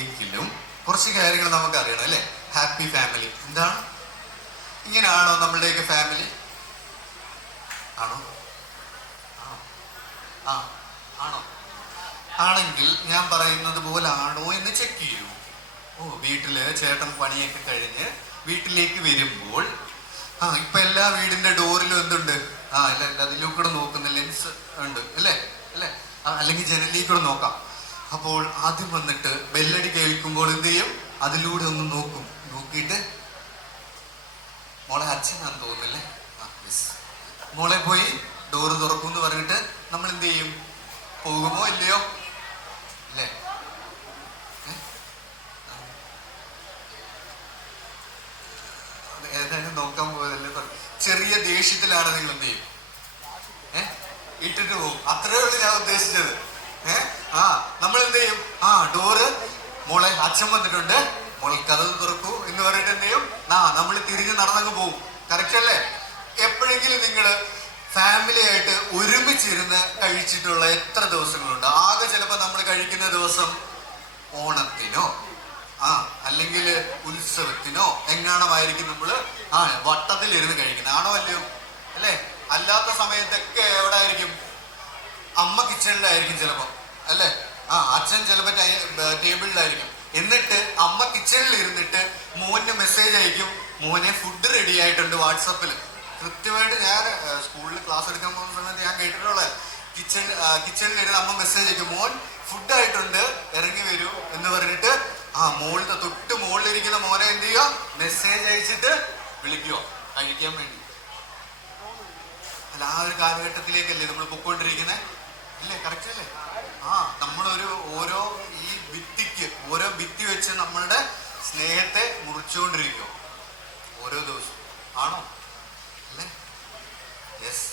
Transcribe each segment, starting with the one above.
എങ്കിലും കുറച്ച് കാര്യങ്ങൾ നമുക്ക് അറിയണം അല്ലേ? ഹാപ്പി ഫാമിലി എന്താണ്? ഇങ്ങനെയാണോ നമ്മളുടെയൊക്കെ ഫാമിലി? ആണോ? ആ ആണോ? ആണെങ്കിൽ ഞാൻ പറയുന്നത് പോലെ ആണോ എന്ന് ചെക്ക് ചെയ്യൂ. വീട്ടില് ചേട്ടൻ പണിയൊക്കെ കഴിഞ്ഞ് വീട്ടിലേക്ക് വരുമ്പോൾ ഇപ്പൊ എല്ലാ വീടിന്റെ ഡോറിലും എന്തുണ്ട്? അല്ല അതിലൂടെ കൂടെ നോക്കുന്ന ലെൻസ് ഉണ്ട് അല്ലേ? അല്ലേ? അല്ലെങ്കിൽ ജനലിൽ കൂടെ നോക്കാം. അപ്പോൾ ആദ്യം വന്നിട്ട് ബെല്ലടി കേൾക്കുമ്പോൾ എന്ത് ചെയ്യും? അതിലൂടെ ഒന്ന് നോക്കും. നോക്കിയിട്ട് മോളെ അച്ഛനാന്ന് തോന്നുന്നല്ലേ, മോളെ പോയി ഡോറ് തുറക്കും എന്ന് പറഞ്ഞിട്ട് നമ്മൾ എന്ത് ചെയ്യും? പോകുമോ ഇല്ലയോ? അല്ലേ? ഏതായാലും നോക്കാൻ പോയതല്ലേ. ചെറിയ ദേഷ്യത്തിലാണ് നിങ്ങൾ എന്ത് ചെയ്യും? ഇട്ടിട്ട് പോകും. അത്രേ ഉള്ളൂ ഞാൻ ഉദ്ദേശിച്ചത്. നമ്മൾ എന്ത് ചെയ്യും? ഡോറ് മോളെ അച്ഛൻ വന്നിട്ടുണ്ട്, മോൾ കഥവ് തുറക്കൂ എന്ന് പറഞ്ഞിട്ട് എന്ത് ചെയ്യും? നമ്മൾ തിരിഞ്ഞ് നടന്നങ്ങ് പോകും. കറക്റ്റ് അല്ലേ? എപ്പോഴെങ്കിലും നിങ്ങള് ഫാമിലി ആയിട്ട് ഒരുമിച്ചിരുന്ന് കഴിച്ചിട്ടുള്ള എത്ര ദിവസങ്ങളുണ്ട്? ആകെ ചിലപ്പോ നമ്മൾ കഴിക്കുന്ന ദിവസം ഓണത്തിനോ അല്ലെങ്കിൽ ഉത്സവത്തിനോ എങ്ങാണമായിരിക്കും നമ്മള് വട്ടത്തിലിരുന്ന് കഴിക്കുന്നത്. ആണോ അല്ലയോ? അല്ലേ? അല്ലാത്ത സമയത്തൊക്കെ എവിടെ ആയിരിക്കും? അമ്മ കിച്ചണിലായിരിക്കും ചിലപ്പോ, അല്ലേ? അച്ഛൻ ചിലപ്പോ ടേബിളിലായിരിക്കും. എന്നിട്ട് അമ്മ കിച്ചണിൽ ഇരുന്നിട്ട് മോന് മെസ്സേജ് അയക്കും, മോനെ ഫുഡ് റെഡി ആയിട്ടുണ്ട് വാട്സപ്പിൽ. കൃത്യമായിട്ട് ഞാൻ സ്കൂളിൽ ക്ലാസ് എടുക്കാൻ പോകുന്ന സമയത്ത് ഞാൻ കേട്ടിട്ടുള്ള കിച്ചണിലിരുന്ന് അമ്മ മെസ്സേജ് അയക്കും, മോൻ ഫുഡ് ആയിട്ടുണ്ട് ഇറങ്ങി വരൂ എന്ന് പറഞ്ഞിട്ട് മോളിന്റെ തൊട്ട് മുകളിലിരിക്കുന്ന മോനെ എന്ത് ചെയ്യുക? മെസ്സേജ് അയച്ചിട്ട് വിളിക്കുക കഴിക്കാൻ വേണ്ടി. അല്ല, ആ ഒരു കാലഘട്ടത്തിലേക്കല്ലേ നമ്മൾ പൊക്കോണ്ടിരിക്കുന്നത്? അല്ലേ? കറക്റ്റ് അല്ലേ? നമ്മളൊരു ഓരോ ഭിത്തി വെച്ച് നമ്മളുടെ സ്നേഹത്തെ മുറിച്ചുകൊണ്ടിരിക്കും ഓരോ ദിവസവും. ആണോ? അല്ലേ? യെസ്.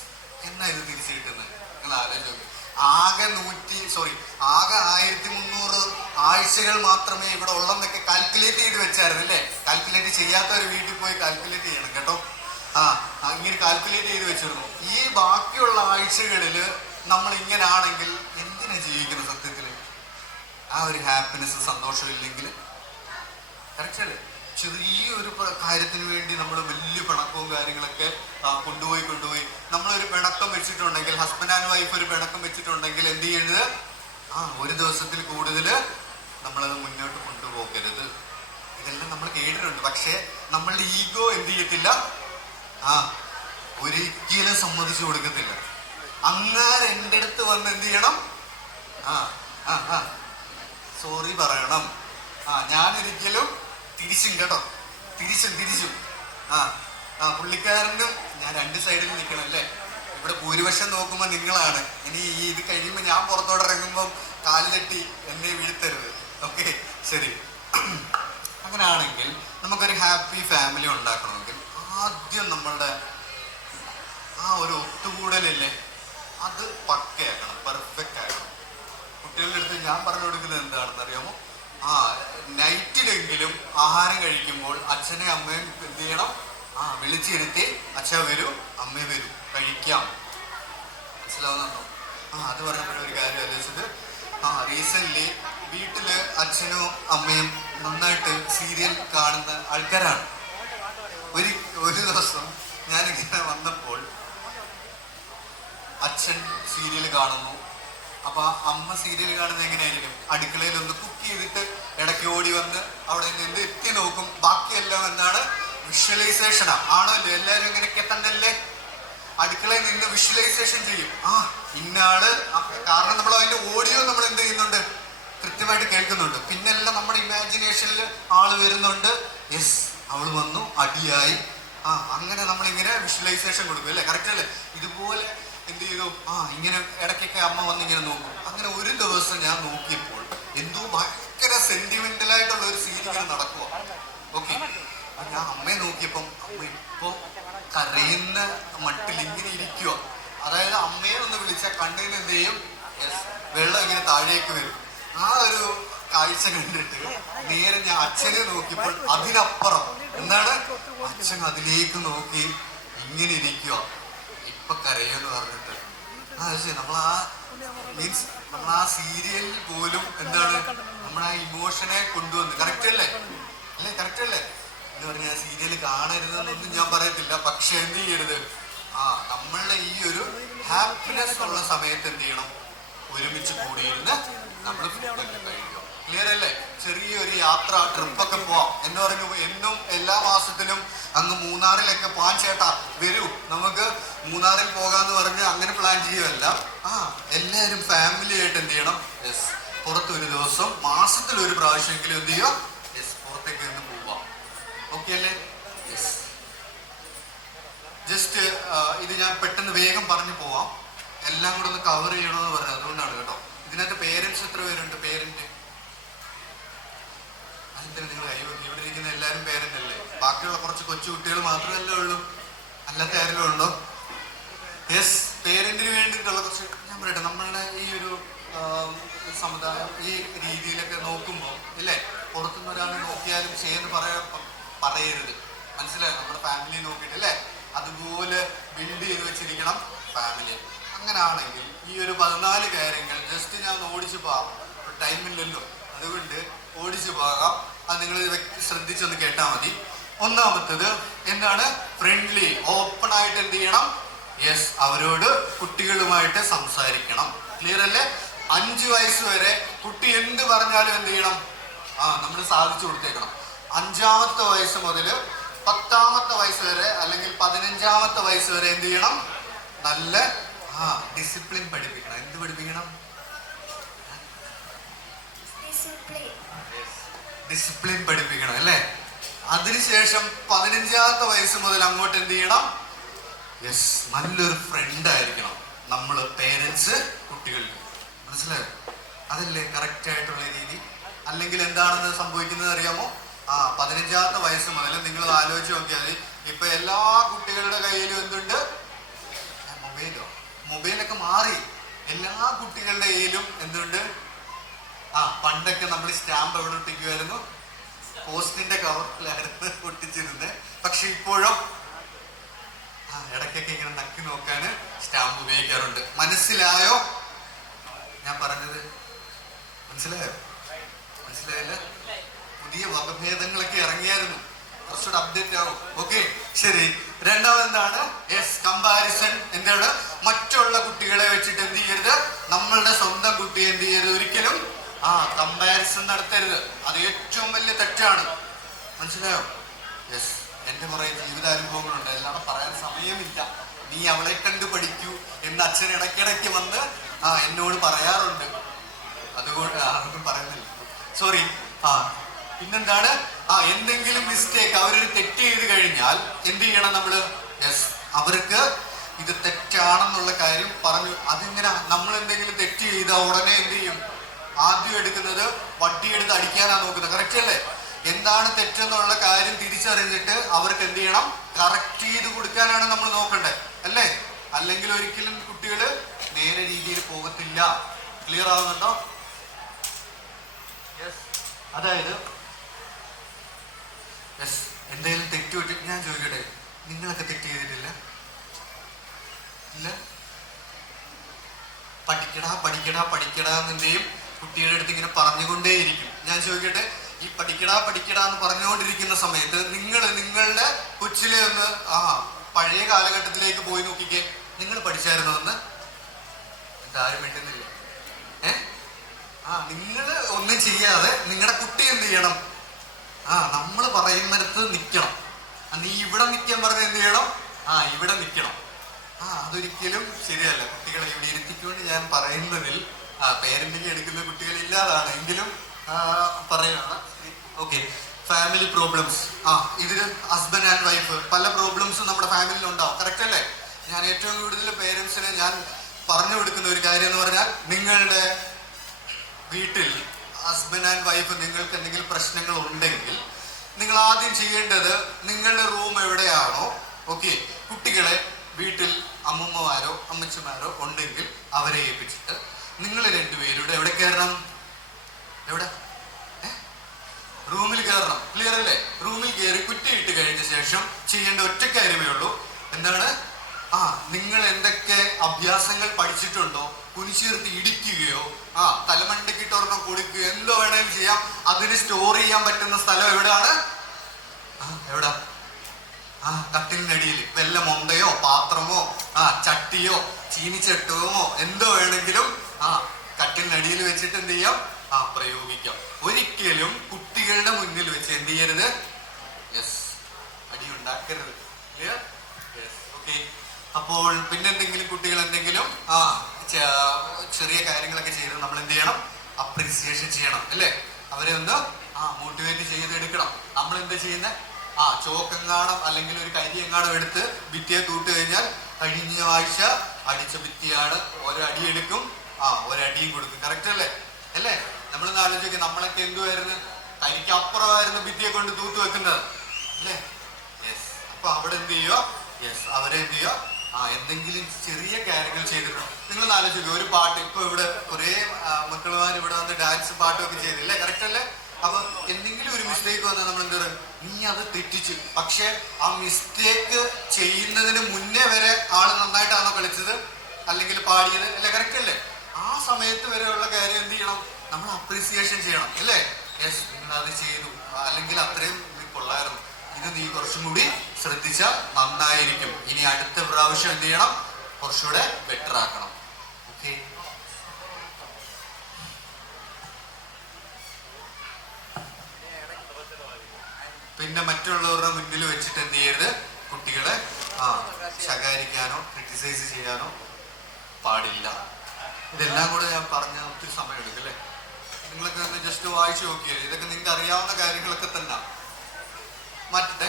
എന്നാ ഇത് തിരിച്ചു കിട്ടുന്നത്? നിങ്ങൾ ആലോചിച്ച് ആകെ 1300 ആഴ്ചകൾ മാത്രമേ ഇവിടെ ഉള്ളെന്നൊക്കെ കാൽക്കുലേറ്റ് ചെയ്ത് വെച്ചായിരുന്നു അല്ലേ? കാൽക്കുലേറ്റ് ചെയ്യാത്തവർ വീട്ടിൽ പോയി കാൽക്കുലേറ്റ് ചെയ്യണം കേട്ടോ. ഇങ്ങനെ കാൽക്കുലേറ്റ് ചെയ്ത് വെച്ചിരുന്നു. ഈ ബാക്കിയുള്ള ആഴ്ചകളില് നമ്മൾ ഇങ്ങനാണെങ്കിൽ എന്തിനാ ജീവിക്കുന്നത് സത്യത്തില്? ഒരു ഹാപ്പിനെസ്, സന്തോഷം ഇല്ലെങ്കിൽ കറക്റ്റ് അല്ലേ? ചെറിയൊരു കാര്യത്തിന് വേണ്ടി നമ്മൾ വലിയ പിണക്കവും കാര്യങ്ങളൊക്കെ കൊണ്ടുപോയി നമ്മളൊരു പിണക്കം വെച്ചിട്ടുണ്ടെങ്കിൽ, ഹസ്ബൻഡ് ആൻഡ് വൈഫ് ഒരു പിണക്കം വെച്ചിട്ടുണ്ടെങ്കിൽ എന്ത് ചെയ്യേണ്ടത്? ഒരു ദിവസത്തിൽ കൂടുതൽ നമ്മളത് മുന്നോട്ട് കൊണ്ടുപോകരുത്. ഇതെല്ലാം നമ്മൾ കേട്ടിട്ടുണ്ട്. പക്ഷെ നമ്മളുടെ ഈഗോ എന്ത് ചെയ്യത്തില്ല? ഒരിക്കലും സമ്മതിച്ചു കൊടുക്കത്തില്ല. അങ്ങനെ എൻ്റെ അടുത്ത് വന്ന് എന്ത് ചെയ്യണം? സോറി പറയണം. ഞാനൊരിക്കലും തിരിച്ചും കേട്ടോ, തിരിച്ചും പുള്ളിക്കാരനും ഞാൻ രണ്ട് സൈഡിൽ നിൽക്കണം അല്ലേ? ഇവിടെ ഭൂരിപക്ഷം നോക്കുമ്പോൾ നിങ്ങളാണ്. ഇനി ഇത് കഴിയുമ്പോൾ ഞാൻ പുറത്തോട്ട് ഇറങ്ങുമ്പോൾ കാല് തട്ടി എന്നെ വീഴ്ത്തരുത്. ഓക്കെ, ശരി. അങ്ങനെയാണെങ്കിൽ നമുക്കൊരു ഹാപ്പി ഫാമിലി ഉണ്ടാക്കണമെങ്കിൽ ആദ്യം നമ്മളുടെ ഒരു ഒത്തുകൂടലല്ലേ, അത് പക്കയാക്കണം, പെർഫെക്റ്റ് ആക്കണം. കുട്ടികളുടെ അടുത്ത് ഞാൻ പറഞ്ഞു കൊടുക്കുന്നത് എന്താണെന്ന് അറിയാമോ? നൈറ്റിലെങ്കിലും ആഹാരം കഴിക്കുമ്പോൾ അച്ഛനെ അമ്മയും എന്ത് ചെയ്യണം? വിളിച്ചിരുത്തി അച്ഛൻ വരൂ, അമ്മ വരൂ, കഴിക്കാം. മനസ്സിലാവുന്നുണ്ടോ? അത് പറഞ്ഞപ്പോഴൊരു ഒരു കാര്യം ആലോചിച്ചത്, റീസെന്റ് വീട്ടില് അച്ഛനും അമ്മയും നന്നായിട്ട് സീരിയൽ കാണുന്ന ആൾക്കാരാണ്. ഒരു ദിവസം ഞാനിങ്ങനെ വന്നപ്പോൾ അച്ഛൻ സീരിയൽ കാണുന്നു. അപ്പൊ അമ്മ സീരിയൽ കാണുന്നത് എങ്ങനെയായിരിക്കും? അടുക്കളയിൽ ഒന്ന് കുക്ക് ചെയ്തിട്ട് ഇടയ്ക്ക് ഓടി വന്ന് അവിടെ നിന്ന് എത്തി നോക്കും. ബാക്കിയെല്ലാം എന്താണ്? വിഷ്വലൈസേഷനാ. ആണോ അല്ലേ? എല്ലാവരും ഇങ്ങനെയൊക്കെ തന്നെയല്ലേ? അടുക്കളയിൽ നിന്ന് വിഷ്വലൈസേഷൻ ചെയ്യും. ഇന്നാള്, കാരണം നമ്മൾ അതിന്റെ ഓഡിയോ നമ്മൾ എന്ത് ചെയ്യുന്നുണ്ട്? കൃത്യമായിട്ട് കേൾക്കുന്നുണ്ട്. പിന്നെല്ലാം നമ്മുടെ ഇമാജിനേഷനിൽ ആള് വരുന്നുണ്ട്. യെസ്, അവള് വന്നു, അടിയായി. അങ്ങനെ നമ്മളിങ്ങനെ വിഷ്വലൈസേഷൻ കൊടുക്കും അല്ലേ? കറക്റ്റ് അല്ലേ? ഇതുപോലെ എന്ത് ചെയ്തു? ഇങ്ങനെ ഇടയ്ക്കൊക്കെ അമ്മ വന്ന് ഇങ്ങനെ നോക്കും. അങ്ങനെ ഒരു ദിവസം ഞാൻ നോക്കിയപ്പോൾ എന്തോ ഭയങ്കര സെന്റിമെന്റലായിട്ടുള്ള ഒരു സീൻ ഇങ്ങനെ നടക്കുക. ഓക്കെ, ഞാൻ അമ്മയെ നോക്കിയപ്പം അമ്മ ഇപ്പൊ കരയുന്ന മട്ടിൽ ഇങ്ങനെ ഇരിക്കുക. അതായത് അമ്മയെ ഒന്ന് വിളിച്ചാൽ കണ്ണിന് എന്ത് ചെയ്യും? വെള്ളം ഇങ്ങനെ താഴേക്ക് വരും. ഒരു കാഴ്ച കണ്ടിട്ട് നേരെ ഞാൻ അച്ഛനെ നോക്കിയപ്പോൾ അതിനപ്പുറം എന്താണ്? അച്ഛൻ അതിലേക്ക് നോക്കി ഇങ്ങനെ ഇരിക്കുക. ഇപ്പൊ കരയെന്ന് പറഞ്ഞിട്ട് നമ്മൾ മീൻസ് നമ്മൾ സീരിയലിൽ പോലും എന്താണ് നമ്മുടെ ആ ഇമോഷനെ കൊണ്ടുവന്ന്. കറക്റ്റ് അല്ലേ? അല്ലേ? കറക്റ്റ് അല്ലേ? എന്ന് പറഞ്ഞാൽ സീരിയൽ കാണരുതെന്നൊന്നും ഞാൻ പറയത്തില്ല. പക്ഷെ എന്ത് ചെയ്യരുത്, നമ്മളുടെ ഈ ഒരു ഹാപ്പിനെസ് ഉള്ള സമയത്ത് എന്ത് ചെയ്യണം, ഒരുമിച്ച് കൂടിയിരുന്ന് നമ്മൾ ഫുഡൊക്കെ കഴിക്കും. ക്ലിയർ അല്ലേ? ചെറിയൊരു യാത്ര, ട്രിപ്പൊക്കെ പോവാം എന്ന് പറഞ്ഞു. എന്നും എല്ലാ മാസത്തിലും അങ്ങ് മൂന്നാറിലൊക്കെ പോകാൻ, ചേട്ടാ വരൂ നമുക്ക് മൂന്നാറിൽ പോകാന്ന് പറഞ്ഞ് അങ്ങനെ പ്ലാൻ ചെയ്യുമല്ല. എല്ലാവരും ഫാമിലി ആയിട്ട് എന്ത് ചെയ്യണം, യെസ്, പുറത്ത് ഒരു ദിവസം മാസത്തിൽ ഒരു പ്രാവശ്യമെങ്കിലും എന്ത് ചെയ്യുക, യെസ്, പുറത്തേക്ക് ഒന്ന് പോവാം. ഓക്കെ അല്ലേ? യെസ്. ജസ്റ്റ് ഇത് ഞാൻ പെട്ടെന്ന് വേഗം പറഞ്ഞു പോവാം, എല്ലാം കൂടെ ഒന്ന് കവർ ചെയ്യണമെന്ന് പറഞ്ഞത് അതുകൊണ്ടാണ് കേട്ടോ. ഇതിനകത്ത് പേരൻസ് എത്ര പേരുണ്ട്? പേരന്റ് അതിന് നിങ്ങൾ ഇവിടെ ഇരിക്കുന്ന എല്ലാവരും പേരന്റ് അല്ലേ? ബാക്കിയുള്ള കുറച്ച് കൊച്ചു കുട്ടികൾ മാത്രമല്ലേ ഉള്ളൂ? അല്ലാത്ത ആരെങ്കിലും ഉണ്ടോ? യെസ്. പേരന്റിന് വേണ്ടിയിട്ടുള്ള കുറച്ച് ഞാൻ പറയട്ടെ. നമ്മളുടെ ഈ ഒരു സമുദായം ഈ രീതിയിലൊക്കെ നോക്കുമ്പോൾ ഇല്ലേ, പുറത്തുനിന്ന് ഒരാൾ നോക്കിയാലും ചെയ്യുന്ന പറയരുത്. മനസ്സിലായോ? നമ്മുടെ ഫാമിലി നോക്കിയിട്ട് അല്ലേ, അതുപോലെ ബിൽഡ് ചെയ്ത് വെച്ചിരിക്കണം ഫാമിലി. അങ്ങനെ ആണെങ്കിൽ ഈ ഒരു 14 കാര്യങ്ങൾ ജസ്റ്റ് ഞാൻ ഓടിച്ചു പോകാം, ടൈമില്ലല്ലോ, അതുകൊണ്ട് ഓടിച്ചു പോകാം. അത് നിങ്ങൾ ശ്രദ്ധിച്ചൊന്ന് കേട്ടാൽ മതി. ഒന്നാമത്തത് എന്താണ്? ഫ്രണ്ട്ലി, ഓപ്പൺ ആയിട്ട് എന്ത് ചെയ്യണം, യെസ്, അവരോട് കുട്ടികളുമായിട്ട് സംസാരിക്കണം. ക്ലിയർ അല്ലേ? 5 വയസ്സ് വരെ കുട്ടി എന്ത് പറഞ്ഞാലും എന്ത് ചെയ്യണം, നമ്മൾ സാധിച്ചു കൊടുത്തേക്കണം. 5ാമത്തെ വയസ്സ് മുതൽ 10ാമത്തെ വയസ്സ് വരെ അല്ലെങ്കിൽ 15ാമത്തെ വയസ്സ് വരെ എന്ത് ചെയ്യണം, നല്ല ഡിസിപ്ലിൻ പഠിപ്പിക്കണം. എന്ത് പഠിപ്പിക്കണം? ഡിസിപ്ലിൻ പഠിപ്പിക്കണം അല്ലേ? അതിനുശേഷം 15ാമത്തെ വയസ്സ് മുതൽ അങ്ങോട്ട് എന്ത് ചെയ്യണം, യെസ്, നല്ലൊരു ഫ്രണ്ട് ആയിരിക്കണം നമ്മൾ പേരൻസ് കുട്ടികൾക്ക്. മനസ്സിലായോ? അതല്ലേ കറക്റ്റ് ആയിട്ടുള്ള രീതി? അല്ലെങ്കിൽ എന്താണെന്ന് സംഭവിക്കുന്നത് അറിയാമോ? 15ാമത്തെ വയസ്സ് മുതൽ നിങ്ങൾ ആലോചിച്ച് നോക്കിയാൽ ഇപ്പൊ എല്ലാ കുട്ടികളുടെ കയ്യിലും എന്തുണ്ട്? മൊബൈലൊക്കെ മാറി. എല്ലാ കുട്ടികളുടെ കയ്യിലും എന്തുണ്ട്? പണ്ടൊക്കെ നമ്മൾ സ്റ്റാമ്പ് എവിടെ ഒട്ടിക്കുമായിരുന്നു? പോസ്റ്റിന്റെ കവറിലായിരുന്നു ഒട്ടിച്ചിരുന്നത്. പക്ഷെ ഇപ്പോഴും ഇടയ്ക്കൊക്കെ ഇങ്ങനെ നക്കി നോക്കാന് സ്റ്റാമ്പ് ഉപയോഗിക്കാറുണ്ട്. മനസ്സിലായോ ഞാൻ പറഞ്ഞത്? മനസ്സിലായോ? മനസ്സിലായില്ല? പുതിയ വകഭേദങ്ങളൊക്കെ ഇറങ്ങിയായിരുന്നു, കുറച്ചുകൂടെ അപ്ഡേറ്റ് ആവും. ഓക്കെ, ശരി. രണ്ടാമത് എന്താണ്? Yes, comparison. എന്താണ്? മറ്റുള്ള കുട്ടികളെ വെച്ചിട്ട് എന്ത് ചെയ്യരുത്, നമ്മളുടെ സ്വന്തം കുട്ടിയെ എന്ത് ചെയ്യരുത്, ഒരിക്കലും കമ്പാരിസൺ നടത്തരുത്. അത് ഏറ്റവും വലിയ തെറ്റാണ്. മനസ്സിലായോ? യെസ്. എന്റെ കുറെ ജീവിതാനുഭവങ്ങളുണ്ട്, എല്ലാം പറയാൻ സമയമില്ല. നീ അവളെ കണ്ടു പഠിക്കൂ എന്ന് അച്ഛൻ ഇടയ്ക്കിടയ്ക്ക് വന്ന് എന്നോട് പറയാറുണ്ട്. അതുകൊണ്ട് അതൊന്നും പറയുന്നില്ല, സോറി. പിന്നെന്താണ്? എന്തെങ്കിലും മിസ്റ്റേക്ക്, അവരൊരു തെറ്റ് ചെയ്ത് കഴിഞ്ഞാൽ എന്ത് ചെയ്യണം നമ്മള്? യെസ്, അവർക്ക് ഇത് തെറ്റാണെന്നുള്ള കാര്യം പറഞ്ഞു. അതിങ്ങനെ നമ്മൾ എന്തെങ്കിലും തെറ്റ് ചെയ്താൽ ഉടനെ എന്ത് ചെയ്യും? ആദ്യം എടുക്കുന്നത് വട്ടിയെടുത്ത് അടിക്കാനാ നോക്കുന്നത്. കറക്റ്റ് അല്ലേ? എന്താണ് തെറ്റെന്നുള്ള കാര്യം തിരിച്ചറിഞ്ഞിട്ട് അവർക്ക് എന്ത് ചെയ്യണം? കറക്റ്റ് ചെയ്ത് കൊടുക്കാനാണ് നമ്മൾ നോക്കണ്ടേ, അല്ലേ? അല്ലെങ്കിൽ ഒരിക്കലും കുട്ടികൾ നേരെ രീതിയിൽ പോകത്തില്ല. ക്ലിയർ ആവുന്നുണ്ടോ? യെസ്. അതായത് യെസ്, എന്തെങ്കിലും തെറ്റ് പറ്റി ഞാൻ ചോദിക്കട്ടെ, നിങ്ങളൊക്കെ തെറ്റ് ചെയ്തിട്ടില്ല? ഇല്ല? പഠിക്കടാ പഠിക്കടാ പഠിക്കടാ എന്നെന്റെയും കുട്ടികളുടെ അടുത്ത് ഇങ്ങനെ പറഞ്ഞുകൊണ്ടേയിരിക്കും. ഞാൻ ചോദിക്കട്ടെ, ഈ പഠിക്കടാ പഠിക്കടാ എന്ന് പറഞ്ഞുകൊണ്ടിരിക്കുന്ന സമയത്ത് നിങ്ങളുടെ കൊച്ചിലെ ഒന്ന് പഴയ കാലഘട്ടത്തിലേക്ക് പോയി നോക്കിക്കേ. നിങ്ങൾ പഠിച്ചായിരുന്നോ എന്ന്? എന്താരും വേണ്ടുന്നില്ല. നിങ്ങൾ ഒന്നും ചെയ്യാതെ നിങ്ങളുടെ കുട്ടി എന്ത് ചെയ്യണം? നമ്മൾ പറയുന്നിടത്ത് നിൽക്കണം. നീ ഇവിടെ നിൽക്കാൻ പറഞ്ഞ എന്ത് ചെയ്യണം? ഇവിടെ നിൽക്കണം. അതൊരിക്കലും ശരിയല്ല. കുട്ടികളെ ഇവിടെ ഇരുത്തിക്കൊണ്ട് ഞാൻ പറയുന്നതിൽ പേരന്റിങ് എടുക്കുന്ന കുട്ടികളില്ലാതാണ്, എങ്കിലും പറയുകയാണ്. Okay, family problems. ഇതിൽ ഹസ്ബൻഡ് ആൻഡ് വൈഫ് പല പ്രോബ്ലംസും നമ്മുടെ ഫാമിലിയിൽ ഉണ്ടാവും. കറക്റ്റ് അല്ലേ? ഞാൻ ഏറ്റവും കൂടുതൽ പേരൻസിന് ഞാൻ പറഞ്ഞു കൊടുക്കുന്ന ഒരു കാര്യം എന്ന് പറഞ്ഞാൽ, നിങ്ങളുടെ വീട്ടിൽ ഹസ്ബൻഡ് ആൻഡ് വൈഫ് നിങ്ങൾക്ക് എന്തെങ്കിലും പ്രശ്നങ്ങൾ ഉണ്ടെങ്കിൽ നിങ്ങൾ ആദ്യം ചെയ്യേണ്ടത്, നിങ്ങളുടെ റൂം എവിടെയാണോ, ഓക്കെ, കുട്ടികളെ വീട്ടിൽ അമ്മൂമ്മമാരോ അമ്മച്ചിമാരോ ഉണ്ടെങ്കിൽ അവരെ ഏൽപ്പിച്ചിട്ട് നിങ്ങൾ രണ്ടുപേരുടെ എവിടെ കയറണം? എവിടെ? റൂമിൽ കയറണം. ക്ലിയർ അല്ലേ? റൂമിൽ കയറി കുറ്റിയിട്ട് കഴിഞ്ഞ ശേഷം ചെയ്യേണ്ട ഒറ്റ കാര്യമേ ഉള്ളൂ. എന്താണ്? നിങ്ങൾ എന്തൊക്കെ അഭ്യാസങ്ങൾ പഠിച്ചിട്ടുണ്ടോ കുനിച്ചീർത്തി ഇടിക്കുകയോ തലമണ്ടക്കിട്ട് ഒരെണ്ണം കൊടുക്കുകയോ എന്തോ വേണമെങ്കിലും ചെയ്യാം. അതിന് സ്റ്റോർ ചെയ്യാൻ പറ്റുന്ന സ്ഥലം എവിടെയാണ്? എവിടാ? കട്ടിലിനടിയിൽ വല്ല മൊന്തയോ പാത്രമോ ചട്ടിയോ ചീനിച്ചട്ടമോ എന്തോ വേണമെങ്കിലും കട്ടിലിനടിയിൽ വെച്ചിട്ട് എന്ത് ചെയ്യാം? പ്രയോഗിക്കാം. ഒരിക്കലും കുട്ടികളുടെ മുന്നിൽ വെച്ച് എന്ത് ചെയ്യരുത്? അടി ഉണ്ടാക്കരുത്. ഓക്കെ. അപ്പോൾ പിന്നെന്തെങ്കിലും കുട്ടികൾ എന്തെങ്കിലും ചെറിയ കാര്യങ്ങളൊക്കെ ചെയ്ത് നമ്മൾ എന്ത് ചെയ്യണം? അപ്രീസിയേഷൻ ചെയ്യണം അല്ലേ? അവരെ ഒന്ന് മോട്ടിവേറ്റ് ചെയ്തെടുക്കണം. നമ്മൾ എന്താ ചെയ്യുന്നത്? ചോക്കെങ്ങാണം അല്ലെങ്കിൽ ഒരു കരി എങ്ങാണം എടുത്ത് ഭിത്തിയെ തൂട്ട് കഴിഞ്ഞാൽ കഴിഞ്ഞ ആഴ്ച അടിച്ച ഭിത്തിയാണ്, ഒരടി എടുക്കും, ഒരടിയും കൊടുക്കും. കറക്റ്റ് അല്ലേ? അല്ലേ? നമ്മളൊന്ന് ആലോചിക്കുക, നമ്മളൊക്കെ എന്തുവായിരുന്നു? കരിക്ക് അപ്പുറമായിരുന്നു ഭിത്തിയെ കൊണ്ട് തൂത്ത് വെക്കുന്നത് അല്ലേ? അപ്പൊ അവിടെ എന്ത് ചെയ്യുക? അവരെ എന്ത് ചെയ്യുക? എന്തെങ്കിലും ചെറിയ കാര്യങ്ങൾ ചെയ്തിട്ടുണ്ട്. നിങ്ങളൊന്ന് ആലോചിക്കുക, ഒരു പാട്ട് ഇപ്പൊ ഇവിടെ കുറെ മക്കളുമാർ ഇവിടെ വന്ന് ഡാൻസ് പാട്ടൊക്കെ ചെയ്തില്ലേ? കറക്റ്റ് അല്ലേ? അപ്പൊ എന്തെങ്കിലും ഒരു മിസ്റ്റേക്ക് വന്നാൽ നമ്മൾ എന്താ പറയുക? നീ അത് തെറ്റിച്ചു. പക്ഷെ ആ മിസ്റ്റേക്ക് ചെയ്യുന്നതിന് മുന്നേ വരെ ആള് നന്നായിട്ടാണോ കളിച്ചത് അല്ലെങ്കിൽ പാടിയത് അല്ലെ? കറക്റ്റ് അല്ലേ? ആ സമയത്ത് വരെയുള്ള കാര്യം എന്ത് ചെയ്യണം? നമ്മൾ അപ്രീസിയേഷൻ ചെയ്യണം അല്ലേ? നിങ്ങൾ അത് ചെയ്തു, അല്ലെങ്കിൽ അത്രയും കൊള്ളായിരുന്നു, ഇത് നീ കുറച്ചും കൂടി ശ്രദ്ധിച്ചാൽ നന്നായിരിക്കും, ഇനി അടുത്ത പ്രാവശ്യം എന്ത് ചെയ്യണം? കുറച്ചുകൂടെ ബെറ്റർ ആക്കണം. ഓക്കെ. പിന്നെ മറ്റുള്ളവരുടെ മുന്നിൽ വെച്ചിട്ട് എന്ത് ചെയ്യരുത്? കുട്ടികളെ ശകാരിക്കാനോ ക്രിട്ടിസൈസ് ചെയ്യാനോ പാടില്ല. ഇതെല്ലാം കൂടെ ഞാൻ പറഞ്ഞ ഒത്തിരി സമയം എടുക്കും അല്ലേ? നിങ്ങളൊക്കെ ഒന്ന് ജസ്റ്റ് വായിച്ചു നോക്കിയാൽ ഇതൊക്കെ നിങ്ങൾക്ക് അറിയാവുന്ന കാര്യങ്ങളൊക്കെ തന്നെ. മറ്റേ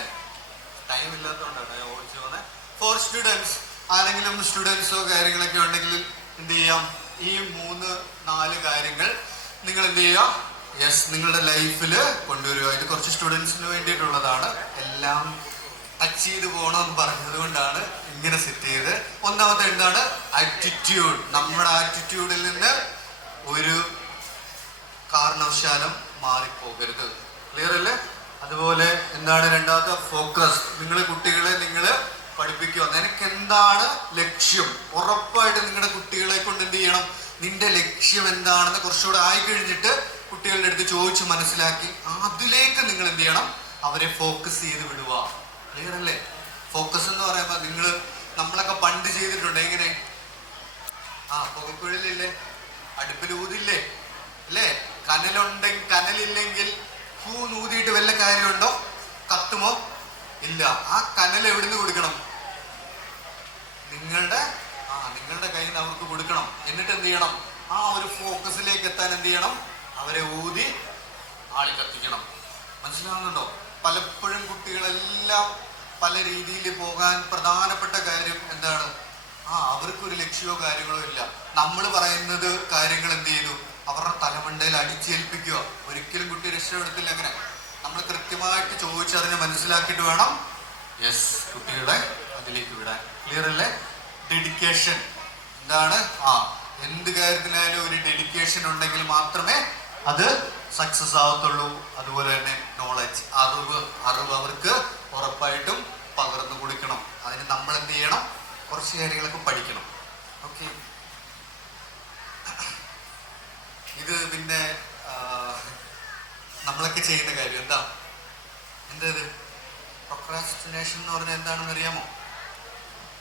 ടൈം ഇല്ലാത്തതുകൊണ്ടാണ് ഞാൻ ഓടിച്ചു പോകുന്നത്. ഫോർ സ്റ്റുഡൻസ്, ആരെങ്കിലും സ്റ്റുഡൻസോ കാര്യങ്ങളൊക്കെ ഉണ്ടെങ്കിൽ എന്ത് ചെയ്യാം? ഈ 3-4 കാര്യങ്ങൾ നിങ്ങൾ എന്ത് ചെയ്യുക? നിങ്ങളുടെ ലൈഫിൽ കൊണ്ടുവരിക. ഇത് കുറച്ച് സ്റ്റുഡൻസിന് വേണ്ടിയിട്ടുള്ളതാണ്. എല്ലാം ടച്ച് ചെയ്ത് പോകണമെന്ന് പറഞ്ഞത് കൊണ്ടാണ് ഇങ്ങനെ സെറ്റ് ചെയ്ത്. ഒന്നാമത്തെ എന്താണ്? ആറ്റിറ്റ്യൂഡ്. നമ്മുടെ ആറ്റിറ്റ്യൂഡിൽ നിന്ന് ഒരു കാരണവശാലും മാറിപ്പോകരുത്. ക്ലിയർ അല്ലേ? അതുപോലെ എന്താണ് രണ്ടാമത്തെ? ഫോക്കസ്. നിങ്ങൾ കുട്ടികളെ നിങ്ങൾ പഠിപ്പിക്കുക. നിനക്ക് എന്താണ് ലക്ഷ്യം? ഉറപ്പായിട്ട് നിങ്ങളുടെ കുട്ടികളെ കൊണ്ട് എന്ത് ചെയ്യണം? നിന്റെ ലക്ഷ്യം എന്താണെന്ന് കുറച്ചുകൂടെ ആയിക്കഴിഞ്ഞിട്ട് കുട്ടികളുടെ അടുത്ത് ചോദിച്ച് മനസ്സിലാക്കി അതിലേക്ക് നിങ്ങൾ എന്ത് ചെയ്യണം? അവരെ ഫോക്കസ് ചെയ്ത് വിടുക. ക്ലിയർ അല്ലേ? ഫോക്കസ് എന്ന് പറയുമ്പോൾ നമ്മളൊക്കെ പണ്ട് ചെയ്തിട്ടുണ്ട്. എങ്ങനെ? പുകക്കുഴലില്ലേ? അടുപ്പിൽ ഊതില്ലേ അല്ലേ? കനലില്ലെങ്കിൽ നൂതിയിട്ട് വല്ല കാര്യമുണ്ടോ? കത്തുമോ? ഇല്ല. ആ കനൽ എവിടുന്ന് കൊടുക്കണം? നിങ്ങളുടെ കയ്യിൽ നിന്ന് അവർക്ക് കൊടുക്കണം. എന്നിട്ട് എന്ത് ചെയ്യണം? ആ ഒരു ഫോക്കസിലേക്ക് എത്താൻ എന്ത് ചെയ്യണം? അവരെ ഊതി ആളി കത്തിക്കണം. മനസ്സിലാവുന്നുണ്ടോ? പലപ്പോഴും കുട്ടികളെല്ലാം പല രീതിയിൽ പോകാൻ പ്രധാനപ്പെട്ട കാര്യം എന്താണ്? അവർക്കൊരു ലക്ഷ്യമോ കാര്യങ്ങളോ ഇല്ല. നമ്മൾ പറയുന്നത് കാര്യങ്ങൾ എന്ത് ചെയ്തു? അവരുടെ തലമണ്ടയിൽ അടിച്ചേൽപ്പിക്കുക. ഒരിക്കലും കുട്ടി രക്ഷപ്പെടുത്തില്ല. അങ്ങനെ നമ്മൾ കൃത്യമായിട്ട് ചോദിച്ചറിഞ്ഞ് മനസ്സിലാക്കിയിട്ട് വേണം കുട്ടികളെ അതിലേക്ക് വിടാൻ. ക്ലിയർ അല്ലേ? ഡെഡിക്കേഷൻ എന്താണ്? എന്ത് കാര്യത്തിനായാലും ഒരു ഡെഡിക്കേഷൻ ഉണ്ടെങ്കിൽ മാത്രമേ അത് സക്സസ് ആവത്തുള്ളൂ. അതുപോലെ തന്നെ നോളജ്, അറിവ് അവർക്ക് ഉറപ്പായിട്ടും പകർന്നു കൊടുക്കണം. അതിന് നമ്മൾ എന്ത് ചെയ്യണം? കുറച്ച് കാര്യങ്ങളൊക്കെ പഠിക്കണം. ഓക്കെ. ഇത് പിന്നെ നമ്മളൊക്കെ ചെയ്യുന്ന കാര്യം എന്താ? പ്രൊക്രാസ്റ്റിനേഷൻ എന്ന് പറഞ്ഞാൽ എന്താണെന്ന് അറിയാമോ?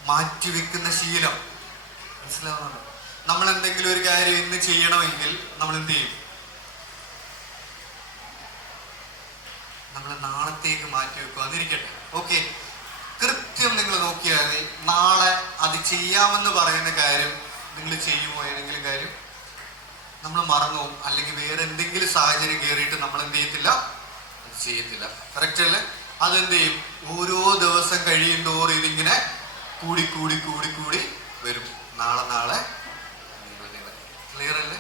മാറ്റിവെക്കുന്ന ശീലം. മനസ്സിലാവുന്നുണ്ടോ? നമ്മൾ എന്തെങ്കിലും ഒരു കാര്യം ഇന്ന് ചെയ്യണമെങ്കിൽ നമ്മൾ എന്ത് ചെയ്യും? നമ്മൾ നാളത്തേക്ക് മാറ്റി വെക്കുക. അതിരിക്കട്ടെ. ഓക്കെ. കൃത്യം നിങ്ങൾ നോക്കിയാൽ നാളെ അത് ചെയ്യാമെന്ന് പറയുന്ന കാര്യം നിങ്ങൾ ചെയ്യുമോ? ഏതെങ്കിലും കാര്യം നമ്മൾ മറന്നു പോകും, അല്ലെങ്കിൽ വേറെ എന്തെങ്കിലും സാഹചര്യം കയറിയിട്ട് നമ്മൾ എന്ത് ചെയ്യത്തില്ല? ചെയ്യത്തില്ല. കറക്റ്റ് അല്ലേ? അതെന്ത് ചെയ്യും? ഓരോ ദിവസം കഴിയും തോറും ഇതിങ്ങനെ കൂടി കൂടി കൂടി കൂടി വരും. നാളെ. ക്ലിയർ അല്ലേ?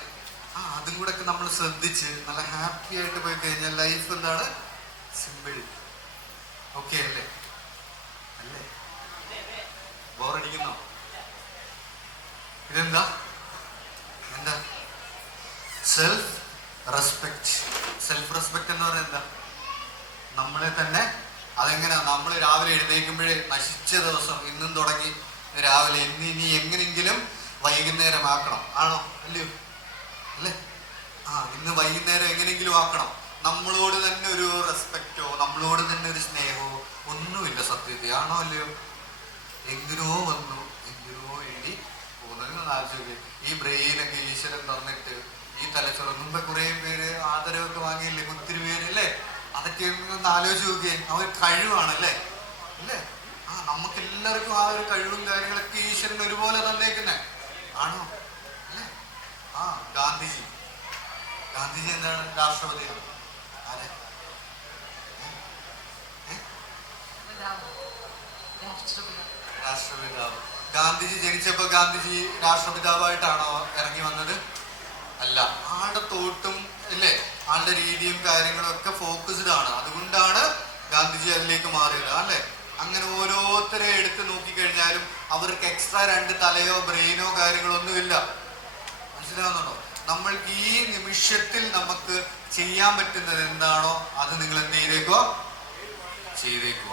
അതും കൂടെ ഒക്കെ നമ്മൾ ശ്രദ്ധിച്ച് നല്ല ഹാപ്പി ആയിട്ട് പോയി കഴിഞ്ഞാൽ ലൈഫ് എന്താണ്? സിമ്പിൾ. ഓക്കെ അല്ലേ? ബോറടിക്കുന്നോ? ഇതെന്താ? Self respect. സെൽഫ് റെസ്പെക്ട് എന്ന് പറയുന്നത് എന്താ? നമ്മളെ തന്നെ. അതെങ്ങനെയാ? നമ്മൾ രാവിലെ എഴുന്നേൽക്കുമ്പോഴേ നശിച്ച ദിവസം ഇന്നും തുടങ്ങി രാവിലെ ഇനി എങ്ങനെയെങ്കിലും വൈകുന്നേരം ആക്കണം. ആണോ അല്ലയോ? അല്ലേ? ഇന്ന് വൈകുന്നേരം എങ്ങനെയെങ്കിലും ആക്കണം. നമ്മളോട് തന്നെ ഒരു റെസ്പെക്റ്റോ നമ്മളോട് തന്നെ ഒരു സ്നേഹമോ ഒന്നുമില്ല സത്യത്തിൽ. ആണോ അല്ലയോ? എന്തിനോ വന്നു എന്തിനോ വേണ്ടി പോകുന്നതിനൊന്ന് ആലോചിക്കുക. ഈ ബ്രെയിനൊക്കെ ഈശ്വരൻ തന്നിട്ട് ഈ തലച്ചോറ് മുമ്പ് കുറെ പേര് ആദരവൊക്കെ വാങ്ങിയില്ലേ, ഒത്തിരി പേര് അല്ലേ? അതൊക്കെ ഒന്ന് ആലോചിച്ച് നോക്കിയേ. ആ ഒരു കഴിവാണല്ലേ അല്ലേ? നമുക്ക് എല്ലാവർക്കും ആ ഒരു കഴിവും കാര്യങ്ങളൊക്കെ ഈശ്വരൻ ഒരുപോലെ തന്നേക്കുന്നേ. ആണോ അല്ലേ? ഗാന്ധിജി എന്താണ്? രാഷ്ട്രപതിയാണ്. ആരെ? രാഷ്ട്രപിതാവ്. ഗാന്ധിജി ജനിച്ചപ്പോ ഗാന്ധിജി രാഷ്ട്രപിതാവായിട്ടാണോ ഇറങ്ങി വന്നത്? അല്ല. ആളുടെ തോട്ടും അല്ലേ, ആളുടെ രീതിയും കാര്യങ്ങളും ഒക്കെ ഫോക്കസ്ഡ് ആണ്. അതുകൊണ്ടാണ് ഗാന്ധിജി അതിലേക്ക് മാറിയത് അല്ലേ? അങ്ങനെ ഓരോരുത്തരെ എടുത്ത് നോക്കിക്കഴിഞ്ഞാലും അവർക്ക് എക്സ്ട്രാ 2 തലയോ ബ്രെയിനോ കാര്യങ്ങളോ ഒന്നുമില്ല. മനസ്സിലാവുന്നുണ്ടോ? നമ്മൾക്ക് ഈ നിമിഷത്തിൽ നമുക്ക് ചെയ്യാൻ പറ്റുന്നത് എന്താണോ അത് നിങ്ങൾ എന്ത് ചെയ്തേക്കുക.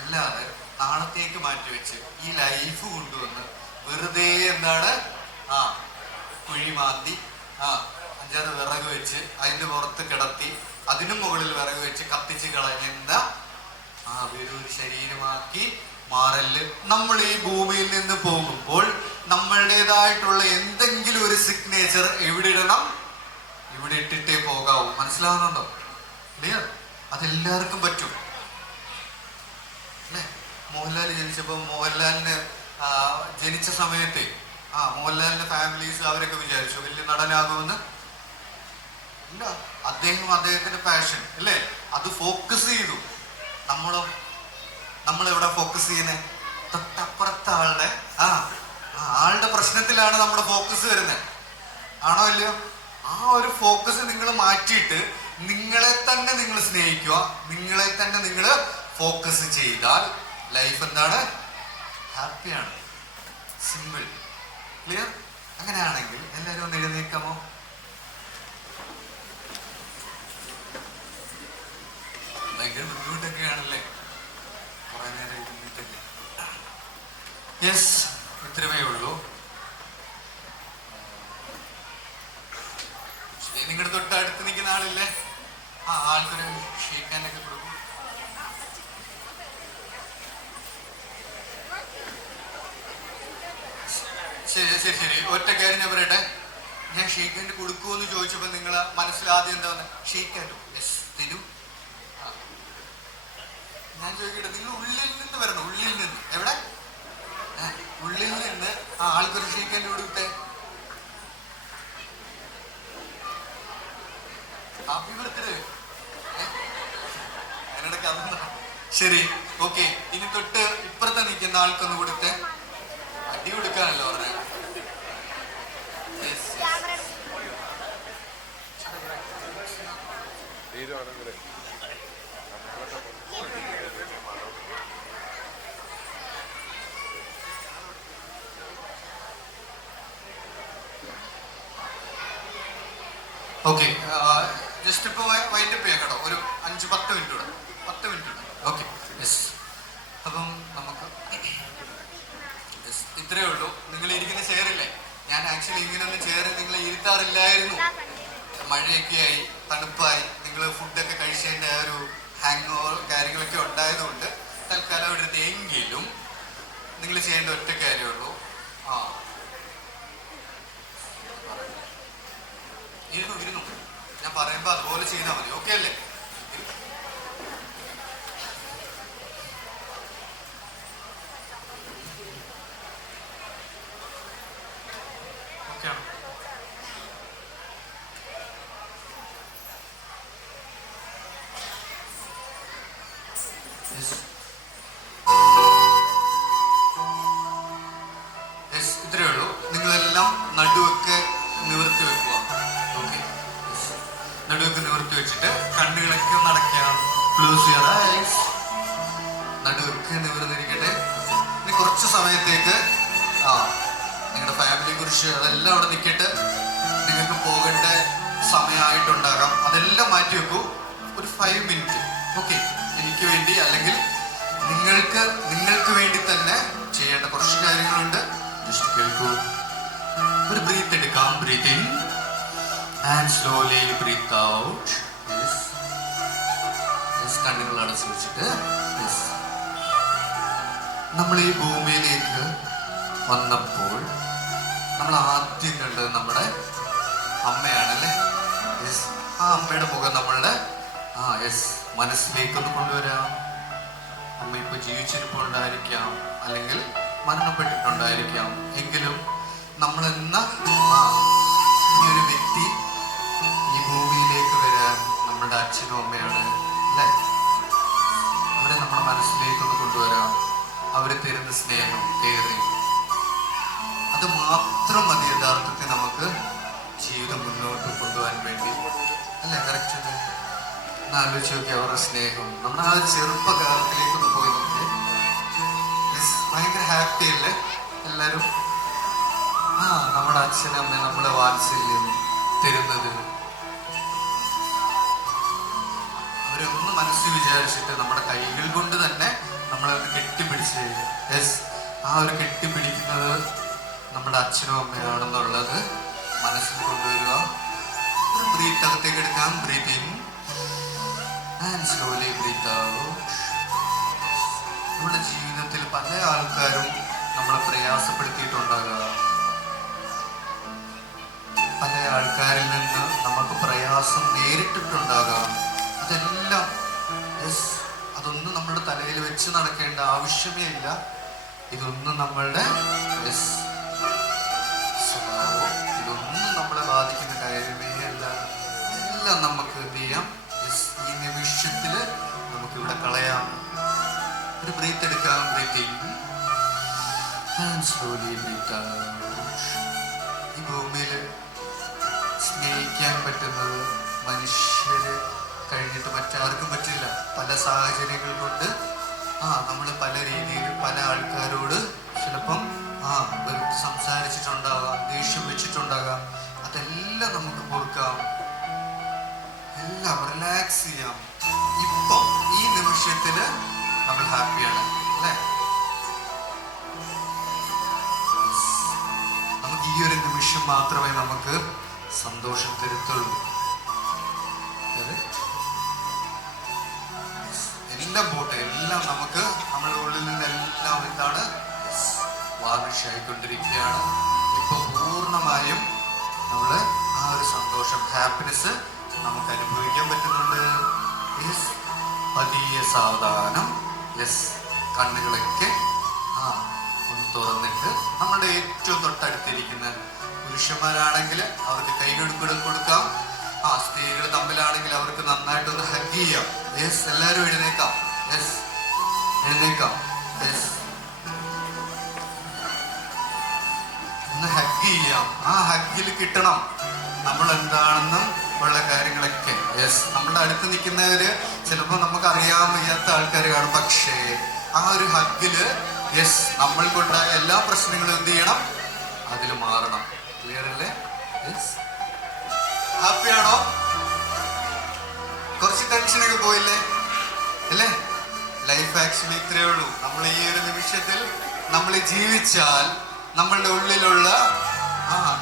അല്ലാതെ നാളത്തേക്ക് മാറ്റിവെച്ച് ഈ ലൈഫ് കൊണ്ടുവന്ന് വെറുതെ എന്താണ് കുഴി മാന്തി 5-6 വിറക് വെച്ച് അതിന്റെ പുറത്ത് കിടത്തി അതിനു മുകളിൽ വിറക് വെച്ച് കത്തിച്ച് കളയുന്ന ഒരു ശരീരമാക്കി മാറല്. നമ്മൾ ഈ ഭൂമിയിൽ നിന്ന് പോകുമ്പോൾ നമ്മളുടേതായിട്ടുള്ള എന്തെങ്കിലും ഒരു സിഗ്നേച്ചർ എവിടെ ഇടണം? ഇവിടെ ഇട്ടിട്ടേ പോകാവൂ. മനസ്സിലാവുന്നുണ്ടോ? ക്ലിയർ? അതെല്ലാവർക്കും പറ്റും അല്ലേ? മോഹൻലാൽ ജനിച്ചപ്പോ മോഹൻലാലിന് ജനിച്ച സമയത്തെ മോഹൻലാലിന്റെ ഫാമിലീസ് അവരൊക്കെ വിചാരിച്ചു വലിയ നടനാകുമെന്ന്. ഇല്ല. അദ്ദേഹത്തിന്റെ പാഷൻ അല്ലേ, അത് ഫോക്കസ് ചെയ്തു. നമ്മളെവിടെ ഫോക്കസ് ചെയ്യുന്നത്? തൊട്ടപ്പുറത്തെ ആളുടെ പ്രശ്നത്തിലാണ് നമ്മുടെ ഫോക്കസ് വരുന്നത്. ആണോ അല്ലയോ? ആ ഒരു ഫോക്കസ് നിങ്ങൾ മാറ്റിയിട്ട് നിങ്ങളെ തന്നെ നിങ്ങൾ സ്നേഹിക്കുക, നിങ്ങളെ തന്നെ നിങ്ങൾ ഫോക്കസ് ചെയ്താൽ ലൈഫ് എന്താണ്? ഹാപ്പിയാണ്. സിമ്പിൾ. ക്ലിയർ? അങ്ങനെയാണെങ്കിൽ എല്ലാവരും ഒന്ന് എഴുന്നേൽക്കാമോ? ഭയങ്കര ബുദ്ധിമുട്ടൊക്കെയാണല്ലേ കുറെ നേരം ഇരുന്നിട്ടല്ലേ? യെസ്, ഇത്രമേ ഉള്ളൂ. നിങ്ങളുടെ തൊട്ട് അടുത്ത് നിൽക്കുന്ന ആളില്ലേ? ആൾക്കൊരു ഷേക്കാനൊക്കെ കൊടുക്കും. ശരി. ഒറ്റ കാര്യം ഞാൻ പറയട്ടെ. ഞാൻ ഷേക്കാൻഡ് കൊടുക്കുമെന്ന് ചോദിച്ചപ്പോ നിങ്ങളെ മനസ്സിലാദ്യം എന്താ പറഞ്ഞ? ഷേക്കാൻഡോ? യെസ്, തരൂ. ഞാൻ ചോദിക്കട്ടെ, നിങ്ങൾ ഉള്ളിൽ നിന്ന് വരണം. ഉള്ളിൽ നിന്ന്. എവിടെ? ഉള്ളിൽ നിന്ന് ആൾക്കൊരു ഷേക്കാൻഡ് കൊടുത്തേ. Happy birthday. അതിനിടയ്ക്ക് അതൊന്നും. ശരി, ഓക്കെ. ഇനി തൊട്ട് ഇപ്പുറത്തെ നിൽക്കുന്ന ആൾക്കൊന്ന് കൊടുത്തേ. അടി കൊടുക്കാനല്ലോ പറഞ്ഞേ. ഓക്കെ, ജസ്റ്റ് ഇപ്പൊ വൈൻഡപ്പ് ചെയ്യാം കേട്ടോ. ഒരു 5-10 മിനിറ്റ് കൂടെ. 10 മിനിറ്റ് കൂടെ. Okay, yes. അപ്പം നമുക്ക് ഇത്രയേ ഉള്ളൂ. നിങ്ങൾ ഇരിക്കുന്ന ചെയറില്ലേ, ഞാൻ ആക്ച്വലി ഇങ്ങനെയൊന്നും ചെയർ നിങ്ങളെ ഇരുത്താറില്ലായിരുന്നു. മഴയൊക്കെ ആയി, തണുപ്പായി, നിങ്ങൾ ഫുഡൊക്കെ കഴിച്ചതിൻ്റെ ആ ഒരു ഹാങ് ഓവർ കാര്യങ്ങളൊക്കെ ഉണ്ടായതുകൊണ്ട് തൽക്കാലം അവിടെ എങ്കിലും നിങ്ങൾ ചെയ്യേണ്ട ഒറ്റ കാര്യമുള്ളൂ. ഇരുന്നു ഞാൻ പറയുമ്പോൾ അതുപോലെ ചെയ്താൽ മതി. ഓക്കെ അല്ലേ? ഓക്കെ ആണോ? ഇത്രയേ ഉള്ളൂ. നിങ്ങളെല്ലാം നടുവൊക്കെ നിവർത്തി വെക്കുക. ഓക്കെ, നടുവൊക്കെ നിവർത്തി വെച്ചിട്ട് കണ്ണുകളൊക്കെ ഒന്ന് അടയ്ക്കാം. Close your eyes. നടുവൊക്കെ നിവർന്നിരിക്കട്ടെ. ഇനി കുറച്ച് സമയത്തേക്ക് നിങ്ങളുടെ ഫാമിലിയെ കുറിച്ച് അതെല്ലാം അവിടെ നിൽക്കട്ടെ. നിങ്ങൾക്ക് പോകേണ്ട സമയമായിട്ടുണ്ടാകാം. അതെല്ലാം മാറ്റി വെക്കൂ. ഒരു 5 മിനിറ്റ്. ഓക്കെ, എനിക്ക് വേണ്ടി അല്ലെങ്കിൽ നിങ്ങൾക്ക് വേണ്ടി തന്നെ ചെയ്യേണ്ട കുറച്ച് കാര്യങ്ങളുണ്ട്. നോക്കൂ. ഒരു ബ്രീത്ത് എടുക്കാം. Breath in and slowly breath out. കണ്ണുകൾ അടച്ചു വെച്ചിട്ട് നമ്മൾ ഈ ഭൂമിയിലേക്ക് വന്നപ്പോൾ നമ്മൾ ആദ്യം കണ്ടത് നമ്മുടെ അമ്മയാണല്ലേ. ആ അമ്മയുടെ മുഖം നമ്മളുടെ മനസ്സിലേക്കൊന്ന് കൊണ്ടുവരാം. അമ്മ ഇപ്പൊ ജീവിച്ചിരിപ്പുണ്ടായിരിക്കാം, അല്ലെങ്കിൽ മരണപ്പെട്ടിട്ടുണ്ടായിരിക്കാം. എങ്കിലും നമ്മളെന്ന ഈ ഒരു വ്യക്തി ഈ ഭൂമിയിലേക്ക് വരാൻ നമ്മുടെ അച്ഛനും അമ്മയാണ് അല്ലേ. അവരെ നമ്മുടെ മനസ്സിലേക്കൊന്ന് കൊണ്ടുവരാം. അവര് തരുന്ന സ്നേഹം, കെയറിങ്, അത് മാത്രം മതി യഥാർത്ഥത്തിൽ നമുക്ക് ജീവിതം മുന്നോട്ട് കൊണ്ടുപോകാൻ വേണ്ടി അല്ലേ. കറക്റ്റ് അല്ലേ? ഒന്ന് ആലോചിച്ച് നോക്കി അവരുടെ സ്നേഹം. നമ്മൾ ആ ഒരു ചെറുപ്പകാലത്തിലേക്കൊന്ന് പോയി നോക്കി. ഭയങ്കര ഹാപ്പി അല്ലേ എല്ലാരും? നമ്മുടെ അച്ഛനമ്മ നമ്മളെ വാത്സല്യം തരുന്നത് അവരൊന്ന് മനസ്സിൽ വിചാരിച്ചിട്ട് നമ്മുടെ കൈകൾ കൊണ്ട് തന്നെ നമ്മളൊന്ന് കെട്ടിപ്പിടിച്ച് ആ ഒരു കെട്ടിപ്പിടിക്കുന്നത് നമ്മുടെ അച്ഛനും അമ്മയാണെന്നുള്ളത് മനസ്സിൽ കൊണ്ടുവരിക. ഒരു ബ്രീത്ത് അകത്തേക്ക് എടുക്കാം. Breath in and slowly breath out. നമ്മുടെ ജീവിതത്തിൽ പല ആൾക്കാരും നമ്മളെ പ്രയാസപ്പെടുത്തിയിട്ടുണ്ടാകാം. പല ആൾക്കാരിൽ നിന്ന് നമുക്ക് പ്രയാസം നേരിട്ടിട്ടുണ്ടാകാം. അതെല്ലാം അതൊന്നും നമ്മുടെ തലയിൽ വെച്ച് നടക്കേണ്ട ആവശ്യമേ ഇല്ല. ഇതൊന്നും നമ്മളുടെ സ്വഭാവം, ഇതൊന്നും നമ്മളെ ബാധിക്കുന്ന കാര്യമേ അല്ല. എല്ലാം നമുക്ക് എന്ത് ചെയ്യാം? ഈ നിമിഷത്തില് നമുക്ക് ഇവിടെ കളയാം. ഒരു ബ്രീത്ത് എടുക്കാം. Breath in and slowly breath out. ഈ ഭൂമിയില് സ്നേഹിക്കാൻ പറ്റുന്നത് മനുഷ്യര് കഴിഞ്ഞിട്ട് മറ്റാർക്കും പറ്റില്ല. പല സാഹചര്യങ്ങൾ കൊണ്ട് നമ്മൾ പല രീതിയിൽ പല ആൾക്കാരോട് ചിലപ്പം വെറുതെ സംസാരിച്ചിട്ടുണ്ടാകാം, ദേഷ്യം വെച്ചിട്ടുണ്ടാകാം. അതെല്ലാം നമുക്ക് കൊടുക്കാം, എല്ലാം റിലാക്സ് ചെയ്യാം. ഇപ്പം ഈ നിമിഷത്തില് നമ്മൾ ഹാപ്പിയാണ് അല്ലേ. നമുക്ക് ഈ ഒരു നിമിഷം മാത്രമേ നമുക്ക് സന്തോഷം തരുത്തുള്ളൂ. എല്ലാം പോട്ടെ, എല്ലാം നമുക്ക് നമ്മുടെ ഉള്ളിൽ നിന്നെല്ലാം എന്താണ് വാർണിഷായിക്കൊണ്ടിരിക്കുകയാണ്. ഇപ്പൊ പൂർണ്ണമായും നമ്മള് ആ ഒരു സന്തോഷം, ഹാപ്പിനെസ് നമുക്ക് അനുഭവിക്കാൻ പറ്റുന്നുണ്ട്. പതിയെ സാവധാനം കണ്ണുകളൊക്കെ ഒന്ന് തുറന്നിട്ട് നമ്മുടെ ഏറ്റവും തൊട്ടടുത്തിരിക്കുന്ന പുരുഷന്മാരാണെങ്കിൽ അവർക്ക് കൈകൊടുക്കൂടെ കൊടുക്കാം. സ്ത്രീകൾ തമ്മിലാണെങ്കിൽ അവർക്ക് നന്നായിട്ടൊന്ന് ഹഗ് ചെയ്യാം. എല്ലാവരും എഴുന്നേക്കാം. എഴുന്നേക്കാം. ഒന്ന് ഹഗ് ചെയ്യാം. ആ ഹഗ്ഗിൽ കിട്ടണം നമ്മൾ എന്താണെന്നും ഉള്ള കാര്യങ്ങളൊക്കെ. നമ്മുടെ അടുത്ത് നിൽക്കുന്നവര് ചിലപ്പോൾ നമുക്ക് അറിയാൻ വയ്യാത്ത ആൾക്കാർ കാണും. പക്ഷേ ആ ഒരു ഹഗ്ഗില് നമ്മൾക്കുണ്ടായ എല്ലാ പ്രശ്നങ്ങളും എന്ത് ചെയ്യണം? അതിൽ മാറണം. ക്ലിയർ അല്ലേ? ഹാപ്പിയാണോ? കുറച്ച് ടെൻഷനൊക്കെ പോയില്ലേ അല്ലേ? ലൈഫ് ആക്ച്വലി ഇത്രയേ ഉള്ളൂ. നമ്മൾ ഈ ഒരു നിമിഷത്തിൽ നമ്മൾ ജീവിച്ചാൽ നമ്മളുടെ ഉള്ളിലുള്ള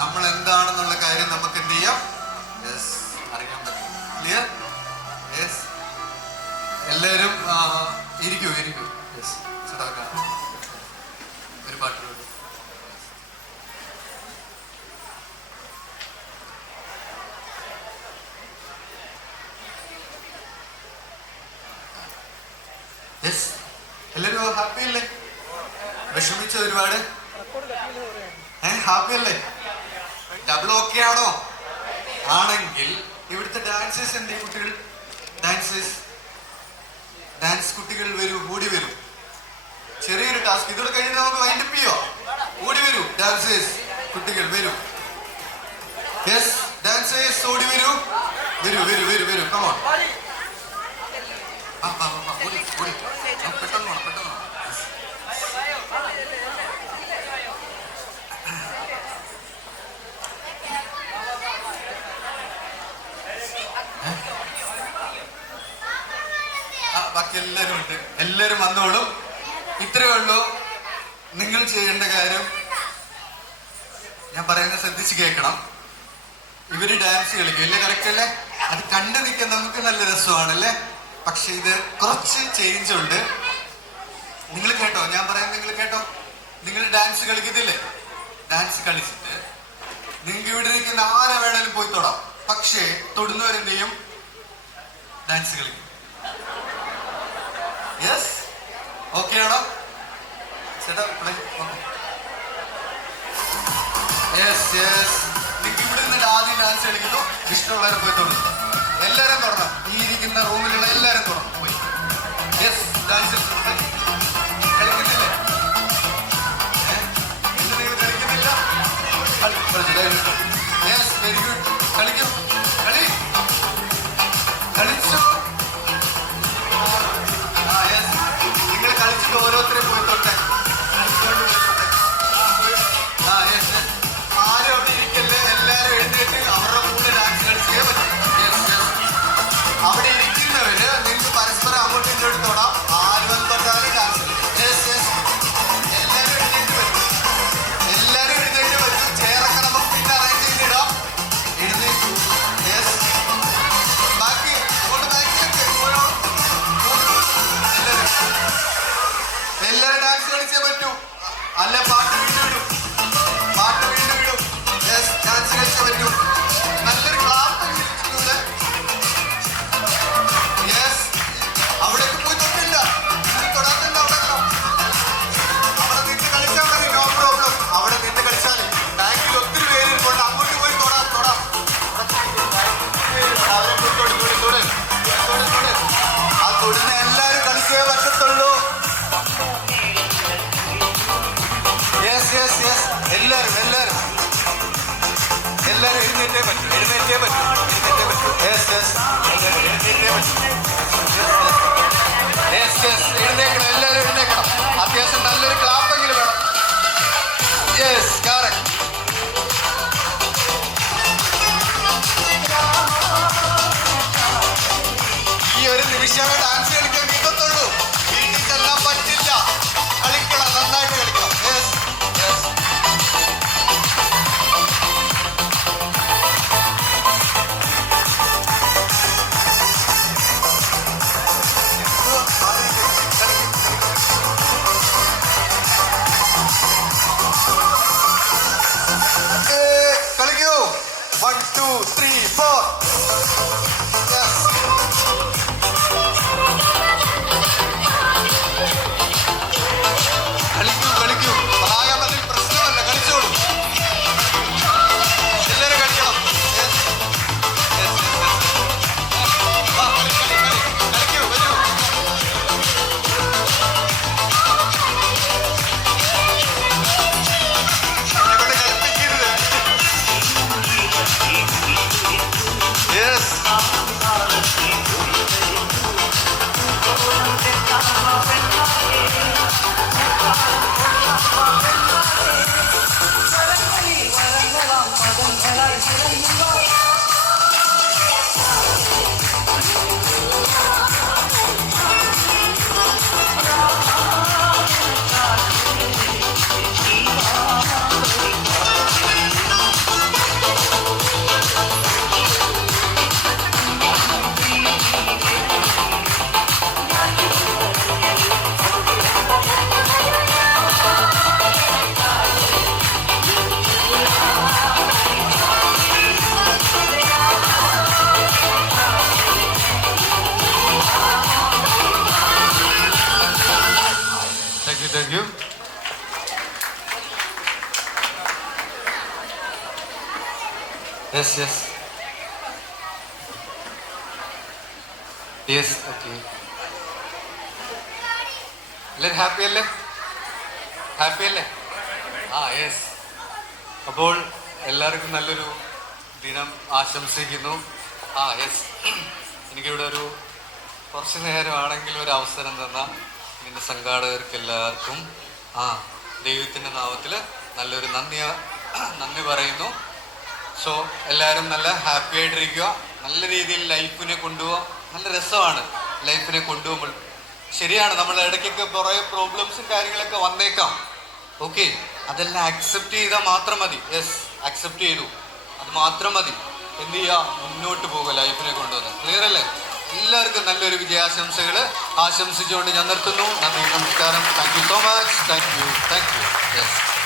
നമ്മൾ എന്താണെന്നുള്ള കാര്യം നമുക്ക് എന്ത് ചെയ്യാം? അറിയാൻ പറ്റും. ക്ലിയർ? എല്ലാവരും ഇരിക്കൂ. ഒരു പാട്ട് എല്ലാരും ഹാപ്പി അല്ലേ? വിഷമിച്ച ഒരുപാട് ഹാപ്പി അല്ലേ? ഡബിൾ ഓക്കെ ആണോ? ആണെങ്കിൽ ഇവിടുത്തെ ഡാൻസേഴ്സ് എന്തേ കുട്ടികൾ? ഡാൻസ് കുട്ടികൾ വരൂ, ഓടി വരൂ. ചെറിയൊരു ടാസ്ക് ഇതോടെ കഴിഞ്ഞിട്ട് നമുക്ക് വൈൻഡപ്പ് ചെയ്യോ? ഓടി വരൂ ഡാൻസേഴ്സ് കുട്ടികൾ വരൂ. ഡാൻസേഴ്സ് ഓടി വരൂ. കമോൺ. പെട്ടെന്ന് ബാക്കി എല്ലാരും ഉണ്ട്. എല്ലാരും വന്നോളും. ഇത്രയേ ഉള്ളൂ നിങ്ങൾ ചെയ്യേണ്ട കാര്യം. ഞാൻ പറയുന്നത് ശ്രദ്ധിച്ച് കേൾക്കണം. ഇവര് ഡാൻസ് കളിക്കും അല്ലേ? കറക്റ്റ് അല്ലേ? അത് കണ്ടു നിൽക്കാൻ നമുക്ക് നല്ല രസമാണല്ലേ? പക്ഷെ ഇത് കുറച്ച് ചേഞ്ച് ഉണ്ട്. നിങ്ങൾ കേട്ടോ, ഞാൻ പറയുന്നത് നിങ്ങൾ കേട്ടോ. നിങ്ങൾ ഡാൻസ് കളിക്കത്തില്ലേ? ഡാൻസ് കളിച്ചിട്ട് നിങ്ങൾക്ക് ഇവിടെ നിൽക്കുന്ന ആരെ വേണേലും പോയി തൊടാം. പക്ഷേ തൊടുന്നവരെന്ത് ചെയ്യും? ഡാൻസ് കളിക്കും. യെസ്, ഓക്കെ ആണോ ചേട്ടാ? Yes yes. നിങ്ങൾക്ക് ഇവിടെ നിന്നിട്ട് ആദ്യം ഡാൻസ് കളിക്കുന്നു, ഇഷ്ടമുള്ളവരെ പോയി തൊടുന്നു. എല്ലാവരും തുടരണം. ഈ ഇരിക്കുന്ന റൂമിലുള്ള എല്ലാവരും തുടരണം പോയി. യെസ്, ഡാൻസ് കളിക്കുന്നില്ലേ? നിങ്ങൾ കളിക്കുന്നില്ല? Yes, very good. കളിക്കും, കളി കളിച്ചു. യെസ്, നിങ്ങൾ കളിച്ചിട്ട് ഓരോരുത്തരെ പോയി തൊട്ടെ. കളിച്ചുകൊണ്ട് പോയി തൊട്ടെ. Yes yes. ആരും അവിടെ ഇരിക്കല്ലേ, എല്ലാവരും എഴുന്നേറ്റ് അവരുടെ കൂടെ ഡാൻസ് കളിച്ചേ പറ്റും. Yes yes. അവിടെ ഇരിക്കുന്നവര് നിങ്ങൾക്ക് പരസ്പരം അങ്ങോട്ടും ഇങ്ങോട്ടും തൊടാം. ആരും തൊട്ടാലും ഡാൻസ് കളിക്കും. Yes yes. എല്ലാവരും എഴുന്നേറ്റ് പറ്റും. എല്ലാവരും എഴുന്നേറ്റ് പറ്റും. ചെയറൊക്കെ നമുക്ക് പിന്നെ അറേഞ്ച് ചെയ്തിടാം. എഴുന്നേറ്റു. യെസ്. ബാക്കി കൊണ്ട് ബാക്കിലൊക്കെ പോയോ? എല്ലാവരും ഡാൻസ് കളിച്ചേ പറ്റൂ. അല്ല പാട്ട് വീണ്ടും ഇടും. പാട്ട് വീണ്ടും ഇടും. യെസ്, ഡാൻസ് കളിച്ചേ പറ്റൂ. നല്ലൊരു ക്ലാപ്പ് ഇരിക്കുന്നത്. യെസ്, അവിടേക്ക് പോയി തൊട്ടില്ല. തൊടാത്തല്ല അവിടെ. അവിടെ നിന്ന് കളിച്ചാൽ മതി, നോ പ്രോബ്ലം. അവിടെ നിന്ന് കളിച്ചാൽ ബാക്കിൽ ഒത്തിരി പേര് കൊണ്ട് അങ്ങോട്ട് പോയി തൊടാം തൊടാം. അവരെ പോയി തൊട് തൊട് തൊട് തൊട് തൊട്. ആ തൊടുന്ന എല്ലാവരും കളിച്ചേ പറ്റത്തുള്ളൂ. Yes yes yes. എല്ലാവരും എല്ലാവരും എല്ലാവരും എഴുന്നേറ്റേ പറ്റും. എഴുന്നേറ്റേ പറ്റും. എഴുന്നേറ്റേ പറ്റും. Yes yes. എല്ലാവരും എഴുന്നേറ്റേ പറ്റും. Yes yes. എഴുന്നേക്കണം, എല്ലാവരും എഴുന്നേക്കണം. അത്യാവശ്യം നല്ലൊരു ക്ലാപ്പെങ്കിലും വേണം. Yes, correct. ഈ ഒരു നിമിഷമേ ഡാൻസ് കളിക്കാൻ കിട്ടത്തുള്ളൂ. വീട്ടിൽ ചെല്ലാൻ പറ്റില്ല. കളിക്കണം, നന്നായിട്ട് കളിക്കണം. Yes yes. കളിക്കൂ. 1 2 3 4. യെസ്. കളിക്കൂ കളിക്കൂ. പ്രായം അതിൽ പ്രശ്നമല്ല, കളിച്ചോളൂ. എല്ലാവരും കളിക്കണം. Yes yes yes. ആ, കളി കളി കളി. കളിക്കൂ, വരൂ. എന്നെക്കൊണ്ട് കളിപ്പിക്കരുത്. Yes. Thank you. Yes, yes. Yes, okay. എല്ലാവരും ഹാപ്പി അല്ലേ? ഹാപ്പി അല്ലേ? യെസ്. അപ്പോൾ എല്ലാവർക്കും നല്ലൊരു ദിനം ആശംസിക്കുന്നു. യെസ്. എനിക്കിവിടെ ഒരു കുറച്ച് നേരമാണെങ്കിലും ഒരു അവസരം തന്ന ഇതിൻ്റെ സംഘാടകർക്ക് എല്ലാവർക്കും ദൈവത്തിൻ്റെ നാമത്തിൽ നല്ലൊരു നന്ദി പറയുന്നു. സോ എല്ലാവരും നല്ല ഹാപ്പി ആയിട്ടിരിക്കുക. നല്ല രീതിയിൽ ലൈഫിനെ കൊണ്ടുപോകുക. നല്ല രസമാണ് ലൈഫിനെ കൊണ്ടുപോകുമ്പോൾ. ശരിയാണ്, നമ്മൾ ഇടയ്ക്കൊക്കെ കുറേ പ്രോബ്ലംസും കാര്യങ്ങളൊക്കെ വന്നേക്കാം. ഓക്കെ, അതെല്ലാം ആക്സെപ്റ്റ് ചെയ്താൽ മാത്രം മതി. യെസ്, ആക്സെപ്റ്റ് ചെയ്തു, അത് മാത്രം മതി. എന്ത് ചെയ്യുക, മുന്നോട്ട് പോകുക ലൈഫിനെ കൊണ്ടുവന്ന്. ക്ലിയർ അല്ലേ? എല്ലാവർക്കും നല്ലൊരു വിജയാശംസകൾ ആശംസിച്ചുകൊണ്ട് ഞാൻ നിർത്തുന്നു. നന്ദി, നമസ്കാരം. Thank you so much. Thank you. Yes.